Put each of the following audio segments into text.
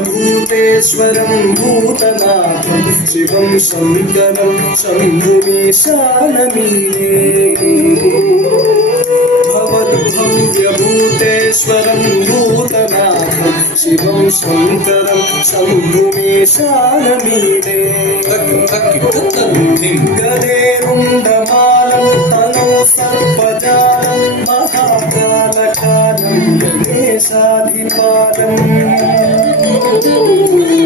भवद्भव्यभूतेश्वरं भूतनाथं शिवं शङ्करं शम्भुमीशानमीडे भवद्भव्यभूतेश्वरं भूतनाथं शिवं शङ्करं शम्भुमीशानमीडे गदेरुण्डमालं तनौ सर्पजालं महाकालकालं गणेशाधिपालम्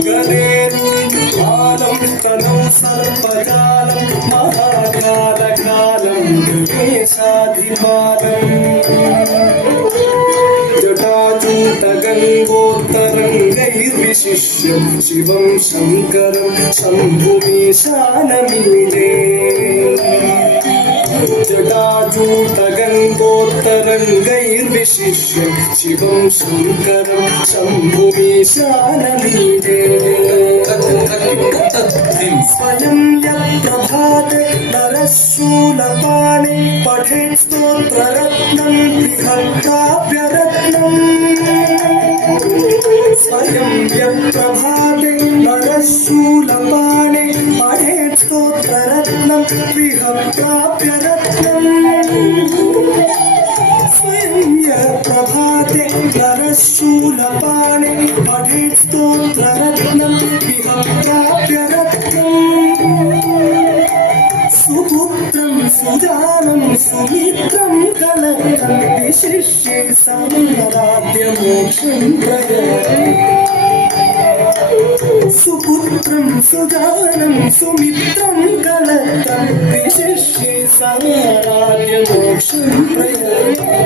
गदेरुण्डमालं तनौ सर्पजालं महाकालकालं गणेशाधिपालम् जटाजूटगङ्गोत्तरङ्गैर्विशिष्य शिवं शङ्करं शम्भुमीशानमीडे जटाजूटगङ्गोत्तरङ्गैर्विशिष्य शिवं शङ्करं शम्भुमीशानमीडे स्वयं यत्प्रभाते नरशूलपाणे पठेत् स्तोत्ररत्नं बृहत्काव्यरत्नम् स्वयं यत्प्रभाते नरशूलपाणे पठेत् स्तोत्ररत्नं बृहत्काव्यरत्नम् स्वयं यत्प्रभाते नरशूलपाणे पठेत् स्तोत्ररत्नं बृहत्काव्यरत्नम् सुपुत्रं सुजानं सुमित्रं कलत्रं विशिष्ये समाराध्य मोक्षं प्रयते सुपुत्रं सुजानं सुमित्रं कलत्रं विशिष्ये समाराध्य मोक्षं प्रयते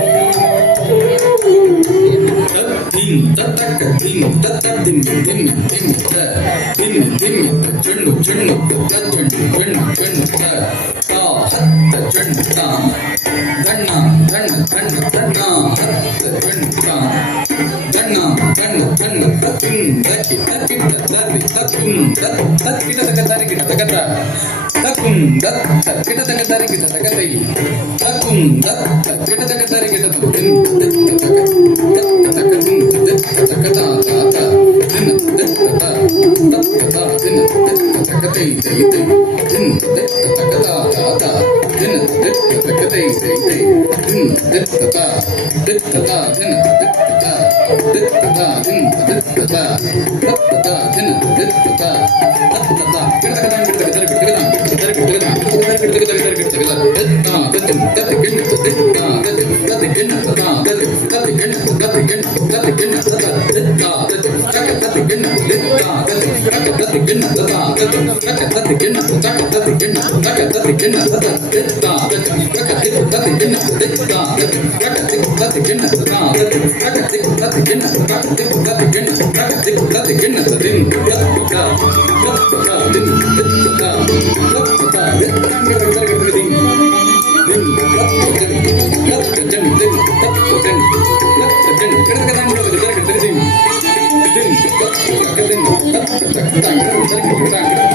Thank you.